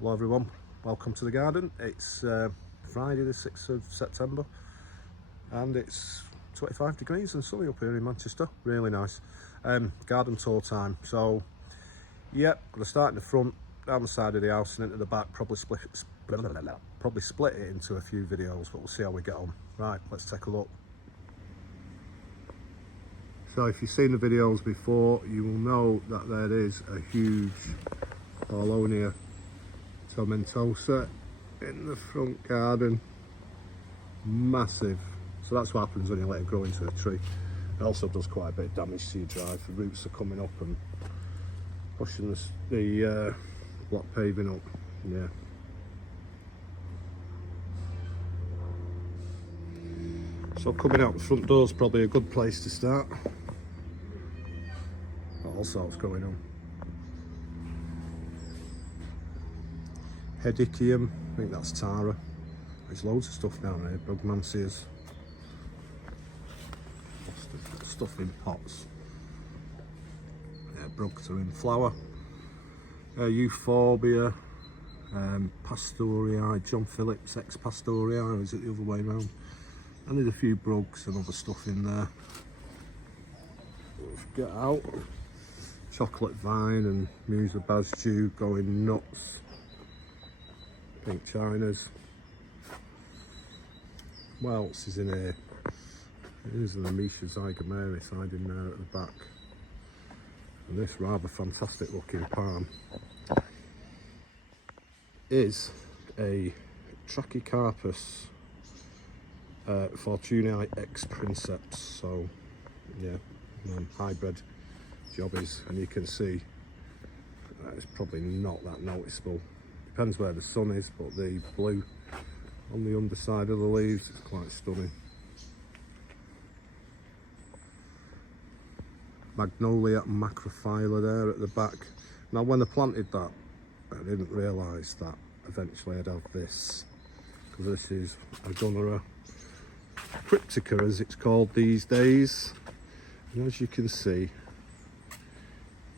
Hello everyone, welcome to the garden. It's Friday the 6th of September and it's 25 degrees and sunny up here in Manchester. Really nice. Garden tour time. So yep, going to start in the front, down the side of the house and into the back. Probably split it into a few videos, but we'll see how we get on. Right, let's take a look. So if you've seen the videos before, you will know that there is a huge Paulownia tomentosa in the front garden. Massive. So that's what happens when you let it grow into a tree. It also does quite a bit of damage to your drive. The roots are coming up and pushing the block paving up. Yeah. So coming out the front door is probably a good place to start. All sorts going on. Hedychium, I think that's Tara. There's loads of stuff down here, Brugmansias. Stuff in pots. Yeah, Brugs are in flower. Euphorbia, Pastorii, John Phillips ex Pastorii, or is it the other way around? And there's a few Brugs and other stuff in there. Let's get out. Chocolate vine and Musa Basdew going nuts. Pink Chinas. What else is in here? Here's an Amisha zygomaris hiding there at the back. And this rather fantastic looking palm is a Trachycarpus Fortunii ex Princeps. So yeah, hybrid jobbies, and you can see that it's probably not that noticeable. Depends where the sun is, but the blue on the underside of the leaves is quite stunning. Magnolia macrophylla there at the back. Now when I planted that, I didn't realise that eventually I'd have this, because this is Agonera cryptica as it's called these days. And as you can see,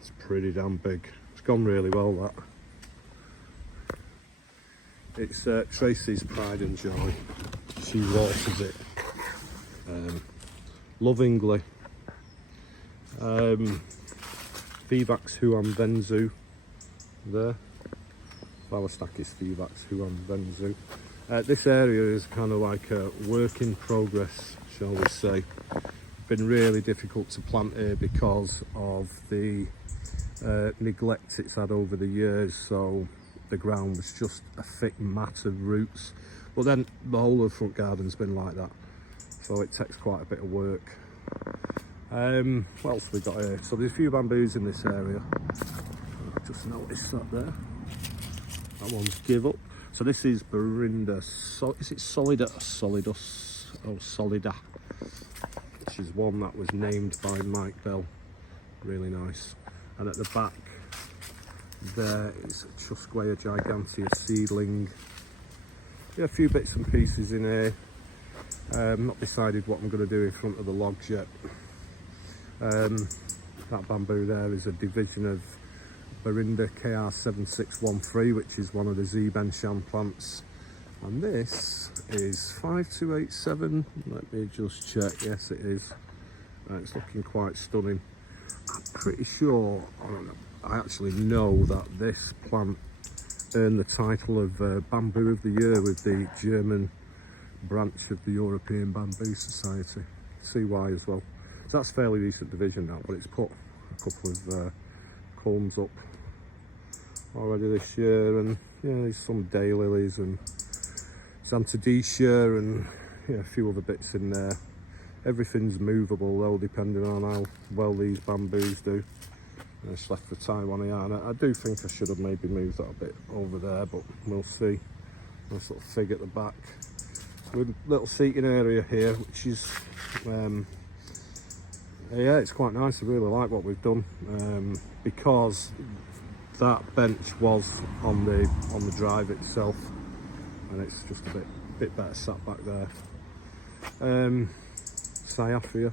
it's pretty damn big. It's gone really well, that. It's Tracy's pride and joy. She waters it lovingly. Vivax Huam Venzu there. Phallostachys Vivax Huam Venzu. This area is kind of like a work in progress, shall we say. Been really difficult to plant here because of the neglect it's had over the years. So the ground was just a thick mat of roots, but then the whole of the front garden's been like that, so it takes quite a bit of work. What else have we got here? So there's a few bamboos in this area. I've just noticed that there. That one's give up. So this is Berinda, is it Solida or Solidus? Oh, Solida, which is one that was named by Mike Bell. Really nice. And at the back there is Chusquea gigantea seedling. Yeah, a few bits and pieces in here. Not decided what I'm going to do in front of the logs yet. That bamboo there is a division of Berinda KR7613, which is one of the Zebensham plants. And this is 5287. Let me just check. Yes, it is. It's looking quite stunning. I'm pretty sure, I actually know that this plant earned the title of Bamboo of the Year with the German branch of the European Bamboo Society. See why as well. So that's fairly decent division now, but it's put a couple of culms up already this year, and yeah, there's some daylilies and Xanthodecia and yeah, a few other bits in there. Everything's movable though, depending on how well these bamboos do. It's left for Taiwaniana. I do think I should have maybe moved that a bit over there, but we'll see. Nice little fig at the back. With a little seating area here, which is yeah, it's quite nice. I really like what we've done, because that bench was on the drive itself, and it's just a bit better sat back there. Cyathea,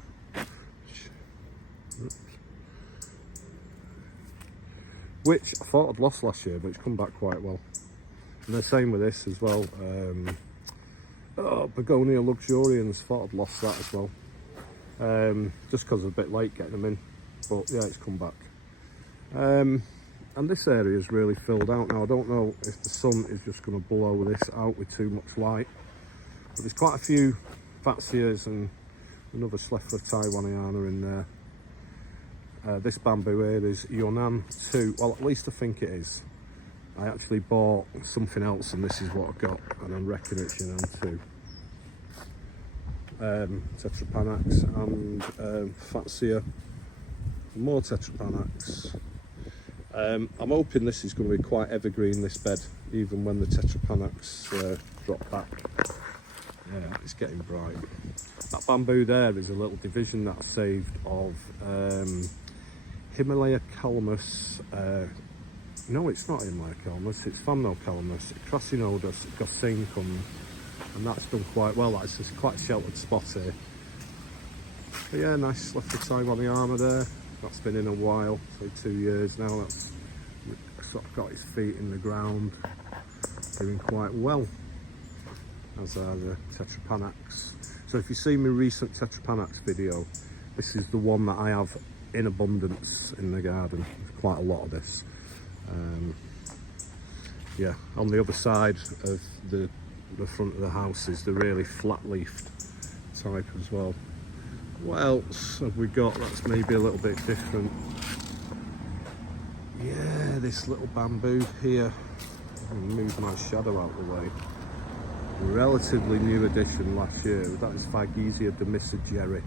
which I thought I'd lost last year, but it's come back quite well. And the same with this as well. Begonia luxurians, thought I'd lost that as well. Just because I'm a bit late getting them in, but yeah, it's come back. And this area is really filled out now. I don't know if the sun is just going to blow this out with too much light, but there's quite a few Fatsias and another Scheffler Taiwaniana in there. This bamboo here is Yunnan 2, well at least I think it is. I actually bought something else and this is what I got, and I'm reckoning it's Yunnan 2. Tetrapanax and Fatsia, more Tetrapanax. I'm hoping this is going to be quite evergreen, this bed, even when the Tetrapanax drop back. Yeah, it's getting bright. That bamboo there is a little division that I saved of Himalaya calamus. No, it's not Himalaya calamus, it's Thamnocalamus, Crassinodus, Gosincum, and that's done quite well. That's just quite a sheltered spot here. But yeah, nice Scheffler Taiwaniana there. That's been in a while, so 2 years now. That's sort of got its feet in the ground, doing quite well, as are the Tetrapanax. So if you see my recent Tetrapanax video, this is the one that I have in abundance in the garden. There's quite a lot of this. Yeah, on the other side of the front of the house is the really flat-leafed type as well. What else have we got that's maybe a little bit different? Yeah, this little bamboo here. I'm gonna move my shadow out of the way. Relatively new addition last year. That is Phygiesia demissa Jerry.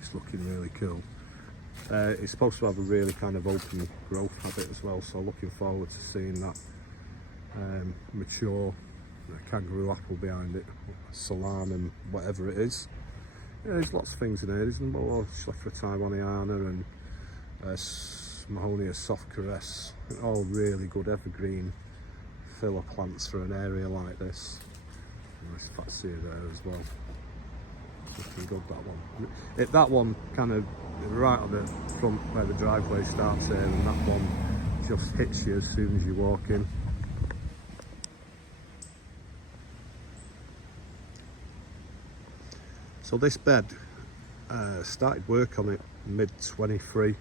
It's looking really cool. It's supposed to have a really kind of open growth habit as well, so looking forward to seeing that mature. Kangaroo apple behind it, Solanum, whatever it is. Yeah, there's lots of things in here. There's more Scheffler Taiwaniana and Mahonia soft caress. All really good evergreen filler plants for an area like this. Nice Fatsia there as well. Looking good, that one. That one kind of right on the front where the driveway starts here, and that one just hits you as soon as you walk in. So this bed, started work on it mid-23.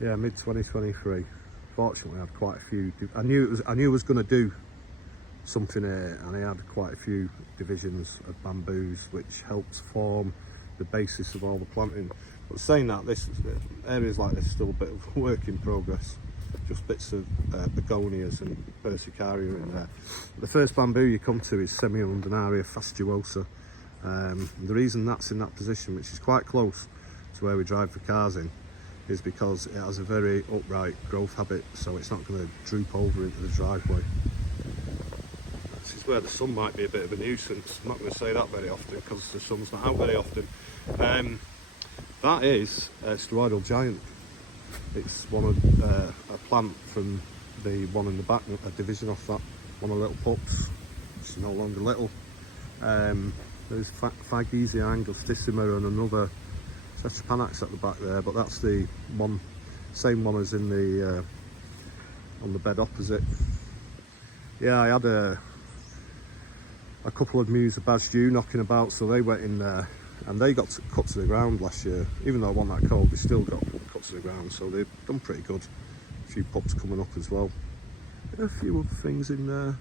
Yeah, mid-2023. Fortunately, I had quite a few. I knew I was going to do something here, and I had quite a few divisions of bamboos, which helps form the basis of all the planting. But saying that, this areas like this are still a bit of work in progress. Just bits of begonias and persicaria in there. The first bamboo you come to is Semiundinaria fastuosa. The reason that's in that position, which is quite close to where we drive the cars in, is because it has a very upright growth habit, so it's not going to droop over into the driveway. This is where the sun might be a bit of a nuisance. I'm not going to say that very often because the sun's not out very often. That is a steroidal giant. It's one of a plant from the one in the back, a division off that, one of the little pups. It's no longer little. There's Phygiesia angustissima and another Tetrapanax at the back there, but that's the one, same one as in the on the bed opposite. Yeah, I had a couple of Musa Basdew knocking about, so they went in there and they got cut to the ground last year. Even though it wasn't that cold, they still got cut to the ground, so they've done pretty good. A few pups coming up as well. A few other things in there.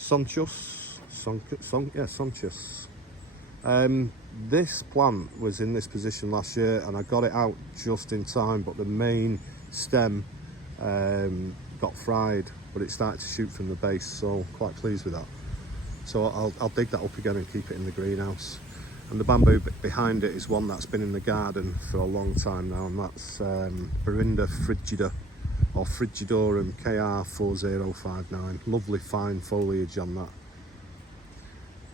Sonchus. This plant was in this position last year and I got it out just in time, but the main stem got fried, but it started to shoot from the base, so quite pleased with that. So I'll dig that up again and keep it in the greenhouse. And the bamboo behind it is one that's been in the garden for a long time now, and that's Berinda frigida, or Frigidorum KR4059. Lovely fine foliage on that.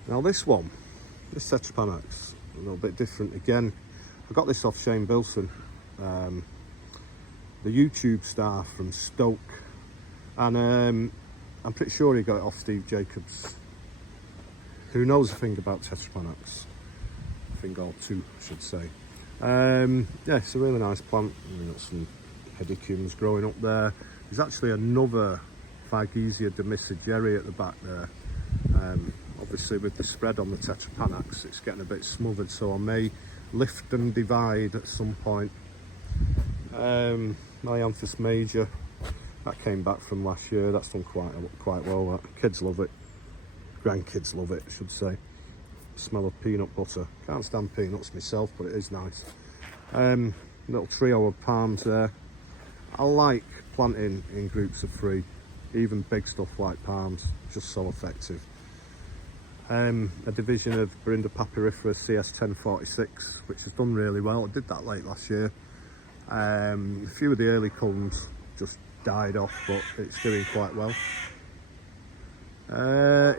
Now this one, this Tetrapanax, a little bit different again. I got this off Shane Bilson, the YouTube star from Stoke, and I'm pretty sure he got it off Steve Jacobs, who knows a thing about Tetrapanax. A thing or two, I should say. Yeah, it's a really nice plant. We've got some hedychiums growing up there. There's actually another Phygiesia demissegeri at the back there. Obviously with the spread on the Tetrapanax, it's getting a bit smothered, so I may lift and divide at some point. Myanthus major, that came back from last year. That's done quite well. That. Kids love it. Grandkids love it, I should say. Smell of peanut butter. Can't stand peanuts myself, but it is nice. Little trio of palms there. I like planting in groups of 3, even big stuff like palms, just so effective. A division of Berinda papyrifera CS1046, which has done really well. I did that late last year. A few of the early culms just died off, but it's doing quite well.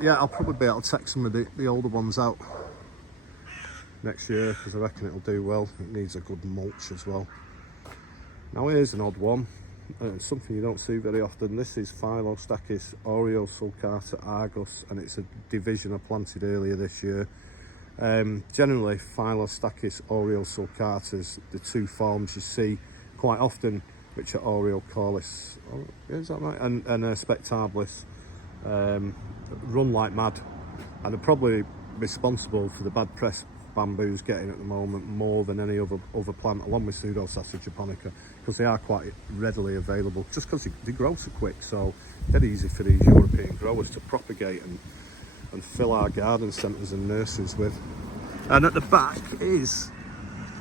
Yeah, I'll probably be able to take some of the older ones out next year, because I reckon it'll do well. It needs a good mulch as well. Now here's an odd one, something you don't see very often. This is Phylostachys aureosulcata argus, and it's a division I planted earlier this year. Generally Phylostachys aureosulcatas, the 2 forms you see quite often, which are Aureocorlis, is that right? And Spectabilis, run like mad, and are probably responsible for the bad press bamboos getting at the moment more than any other plant, along with Pseudosassa japonica, because they are quite readily available, just because they grow so quick. So dead easy for these European growers to propagate and fill our garden centres and nurseries with. And at the back is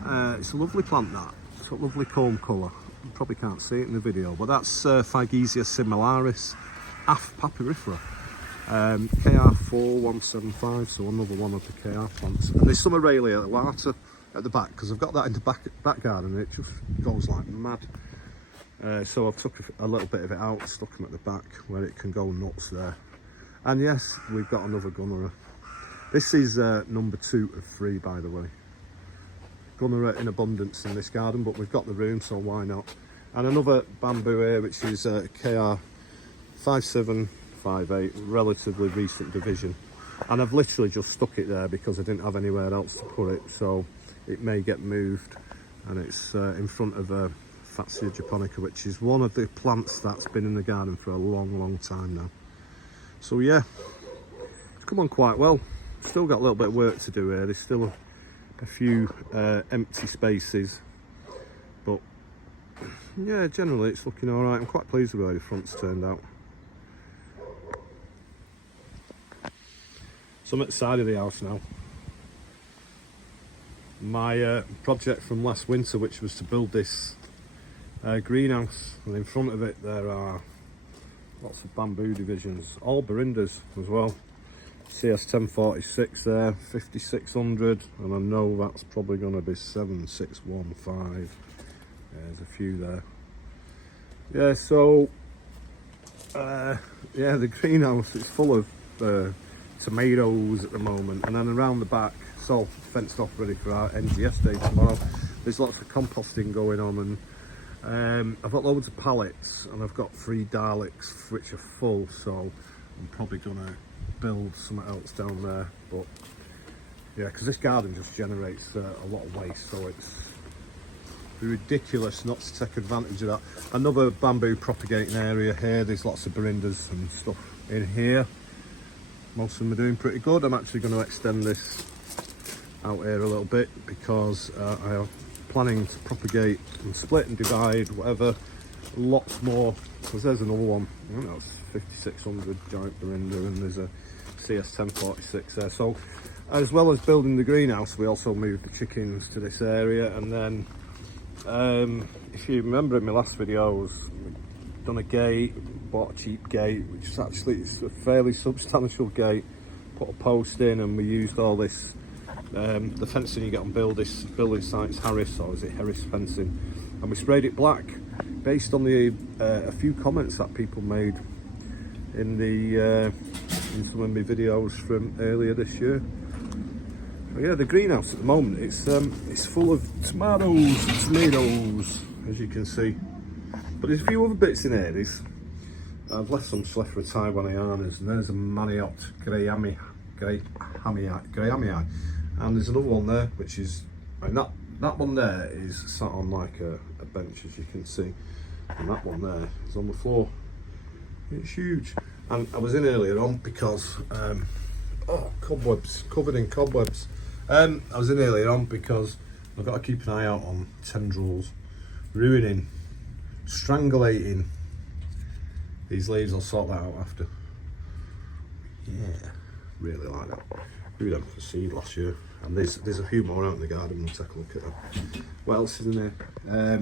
it's a lovely plant, that it's a lovely comb colour. You probably can't see it in the video, but that's Phygiesia similaris af papyrifera. KR4175, so another one of the KR plants. And there's some Aurelia lata at the back, because I've got that in the back garden, and it just goes like mad. So I've took a little bit of it out, stuck them at the back where it can go nuts there. And yes, we've got another Gunnera. This is number 2 of 3, by the way. Gunnera in abundance in this garden, but we've got the room, so why not? And another bamboo here, which is KR5758, relatively recent division, and I've literally just stuck it there because I didn't have anywhere else to put it, so it may get moved. And it's in front of Fatsia japonica, which is one of the plants that's been in the garden for a long time now. So yeah, it's come on quite well. Still got a little bit of work to do here. There's still a few empty spaces, but yeah, generally it's looking all right. I'm quite pleased with the way the front's turned out. So I'm at the side of the house now. My project from last winter, which was to build this greenhouse, and in front of it there are lots of bamboo divisions, all Berindas as well. CS1046 there, 5600, and I know that's probably going to be 7615. There's a few there. Yeah, so yeah, the greenhouse is full of tomatoes at the moment, and then around the back it's all fenced off, ready for our NGS day tomorrow. There's lots of composting going on, and I've got loads of pallets, and I've got 3 Daleks which are full, so I'm probably gonna build something else down there. But yeah, because this garden just generates a lot of waste, so it's ridiculous not to take advantage of that. Another bamboo propagating area here. There's lots of Berindas and stuff in here. Most of them are doing pretty good. I'm actually going to extend this out here a little bit, because I am planning to propagate and split and divide whatever lots more, because there's another one. I don't know, it's 5600 giant Berinda, and there's a CS1046 there. So as well as building the greenhouse, we also moved the chickens to this area. And then if you remember in my last videos, we've done a gate, bought a cheap gate, which is actually, it's a fairly substantial gate, put a post in, and we used all this the fencing you get on building sites, Harris, or is it Harris fencing, and we sprayed it black based on the a few comments that people made in the in some of my videos from earlier this year. So yeah, the greenhouse at the moment, it's full of tomatoes and tomatoes, as you can see. But there's a few other bits in here. I've left some Schleifera Taiwanianas, and there's a Manioct Grahami, and there's another one there, which is, and that one there is sat on like a bench, as you can see. And that one there is on the floor. It's huge. And I was in earlier on because, cobwebs, covered in cobwebs. I was in earlier on because I've got to keep an eye out on tendrils, ruining, strangulating these leaves. I'll sort that out after. Yeah, really like that. Grew them for seed last year. And there's a few more out in the garden. We'll take a look at them. What else is in there?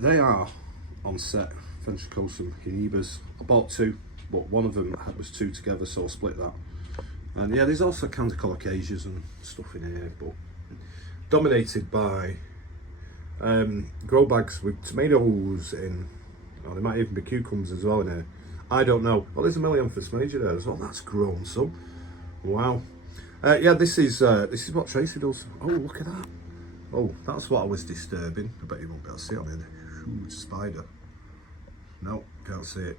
They are on set, Ventricosum Hinebas. I bought two, but one of them was two together, so I'll split that. And yeah, there's also Candicolocaceas and stuff in here, but dominated by grow bags with tomatoes in. Oh, there might even be cucumbers as well in here. I don't know. Well, there's a Melianthus major there as well. That's grown some. Wow. Yeah, this is what Tracy does. Oh, look at that. Oh, that's what I was disturbing. I bet you won't be able to see it on here. Huge spider. No, can't see it.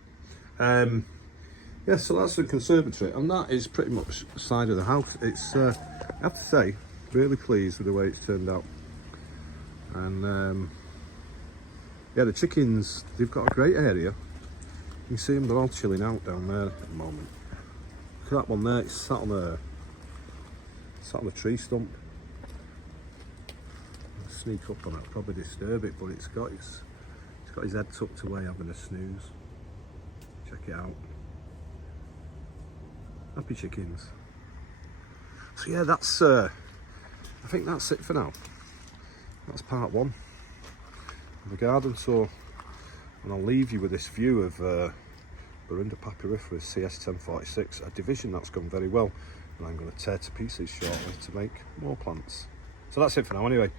Yeah, so that's the conservatory, and that is pretty much the side of the house. It's, I have to say, really pleased with the way it's turned out. And yeah, the chickens, they've got a great area. You can see them, they're all chilling out down there at the moment. Look at that one there, it's sat on a tree stump. I'll sneak up on it, probably disturb it, but it's got his head tucked away having a snooze. Check it out. Happy chickens. So yeah, that's I think that's it for now. That's part one of the garden. So, and I'll leave you with this view of Burinda papyriferis CS1046, a division that's gone very well, and I'm going to tear to pieces shortly to make more plants. So that's it for now anyway.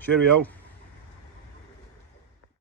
Cheerio.